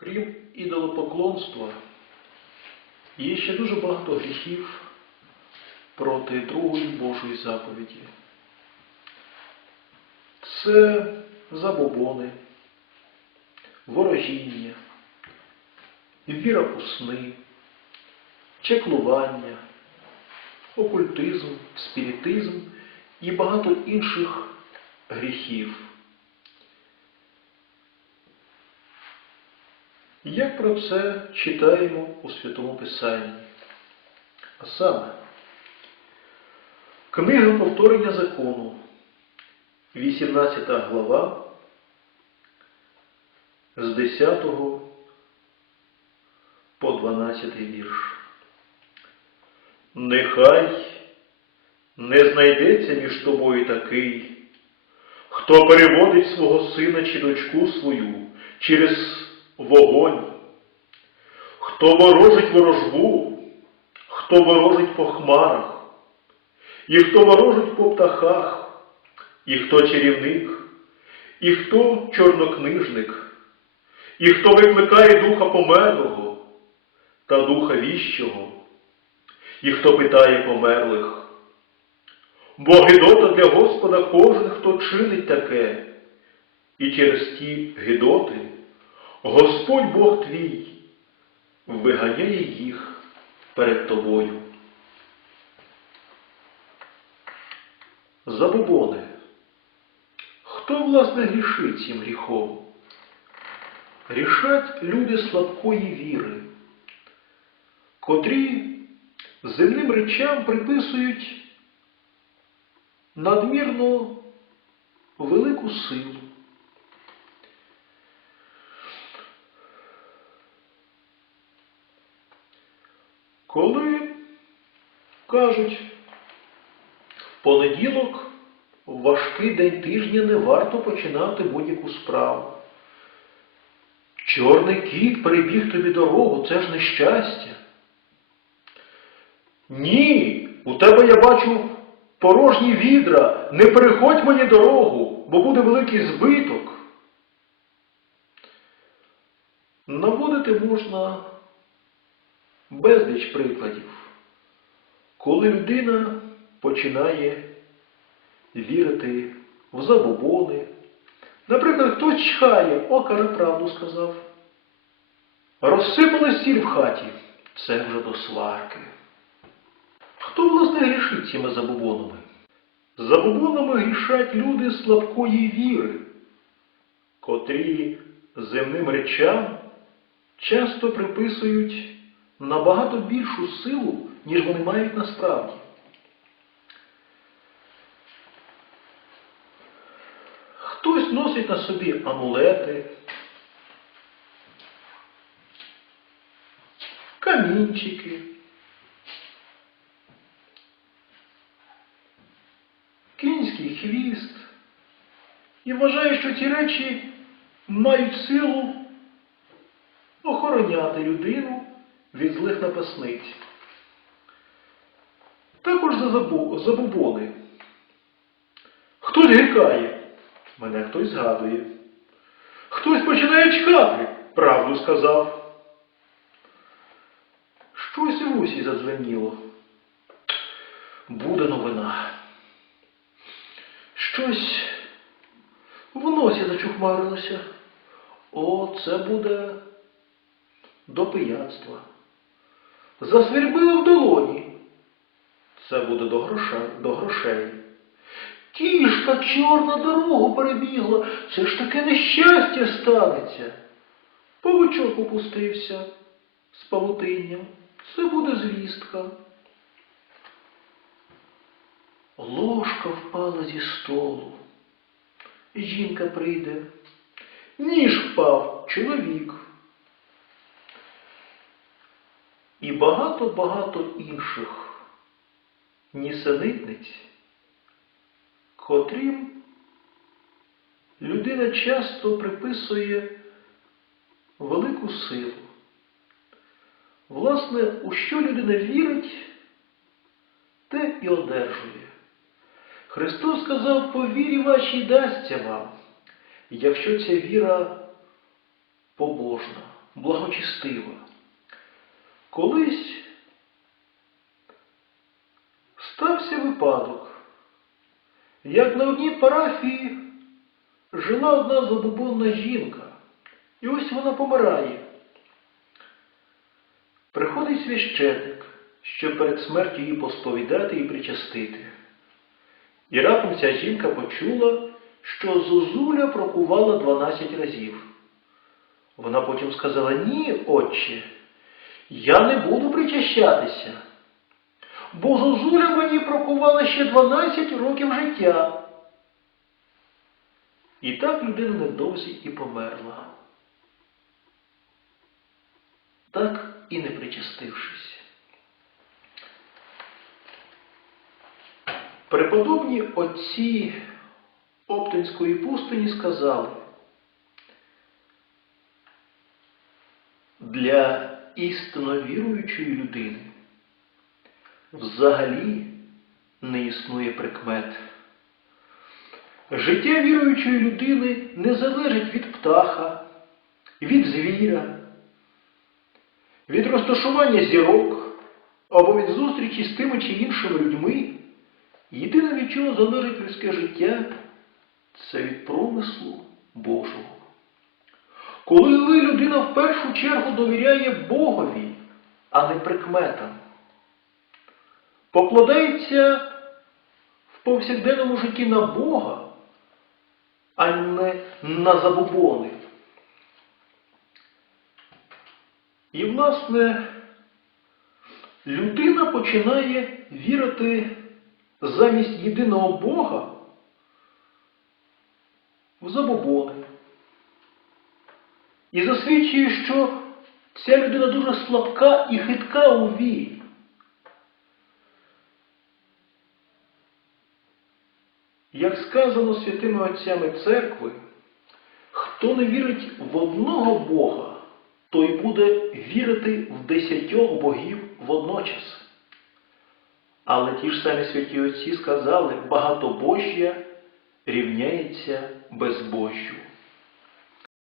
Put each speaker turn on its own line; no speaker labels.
Крім ідолопоклонства, є ще дуже багато гріхів проти другої Божої заповіді. Це забобони, ворожіння, віра у сни, чеклування, окультизм, спіритизм і багато інших гріхів. Як про це читаємо у Святому Писанні? А саме, книга повторення закону, 18 глава, з 10 по 12 вірш. Нехай не знайдеться між тобою такий, хто переводить свого сина чи дочку свою через вогонь, хто ворожить ворожбу, хто ворожить по хмарах, і хто ворожить по птахах, і хто чарівник, і хто чорнокнижник, і хто викликає духа померлого та духа віщого, і хто питає померлих. Бо гидота для Господа кожен, хто чинить таке, і через ті гидоти Господь Бог твій виганяє їх перед тобою. Забобони. Хто, власне, грішить цим гріхом? Грішать люди слабкої віри, котрі земним речам приписують надмірно велику силу. Коли кажуть, в понеділок в важкий день тижня не варто починати будь-яку справу. Чорний кіт перебіг тобі дорогу, це ж нещастя. Ні, у тебе я бачу порожні відра, не переходь мені дорогу, бо буде великий збиток. Наводити можна безліч прикладів, коли людина починає вірити в забобони. Наприклад, хтось чхає, о, каже, правду сказав. Розсипали сіль в хаті, це вже до сварки. Хто, власне, грішить цими забобонами? Забобонами грішать люди слабкої віри, котрі земним речам часто приписують набагато більшу силу, ніж вони мають насправді. Хтось носить на собі амулети, камінчики, кінський хвіст і вважає, що ці речі мають силу охороняти людину від злих напасниць. Також за. Хтось гикає, мене хтось згадує. Хтось починає чхати, правду сказав. Щось у вусі задзвеніло. Буде новина. Щось в носі зачухмарилося. О, це буде до пияцтва. Засвірбило в долоні. Це буде до грошей. До грошей. Кішка чорна дорогу перебігла. Це ж таке нещастя станеться. Павучок опустився з павутинням. Це буде звістка. Ложка впала зі столу. Жінка прийде. Ніж впав чоловік. І багато-багато інших нісенітниць, котрим людина часто приписує велику силу. Власне, у що людина вірить, те і одержує. Христос сказав, по вірі вашій дасться вам, якщо ця віра побожна. благочестива. Колись стався випадок, як на одній парафії жила одна забубонна жінка, і ось вона помирає. Приходить священник, щоб перед смертю її посповідати і причастити. І раптом ця жінка почула, що зозуля прокувала 12 разів. Вона потім сказала, ні, отче, я не буду причащатися, бо зозуля мені прокувала ще 12 років життя. І так людина невдовзі і померла. Так і не причастившись. Преподобні отці Оптинської пустині сказали, для істинно віруючої людини взагалі не існує прикмет. Життя віруючої людини не залежить від птаха, від звіра, від розташування зірок або від зустрічі з тими чи іншими людьми. Єдине, від чого залежить людське життя, це від промислу Божого. Коли людина в першу чергу довіряє Богові, а не прикметам, покладається в повсякденному житті на Бога, а не на забобони. І, власне, людина починає вірити замість єдиного Бога в забобони. І засвідчує, що ця людина дуже слабка і хитка у вірі. Як сказано святими отцями церкви, хто не вірить в одного Бога, той буде вірити в десятьох богів водночас. Але ті ж самі святі отці сказали, багатобожжя рівняється безбожжю.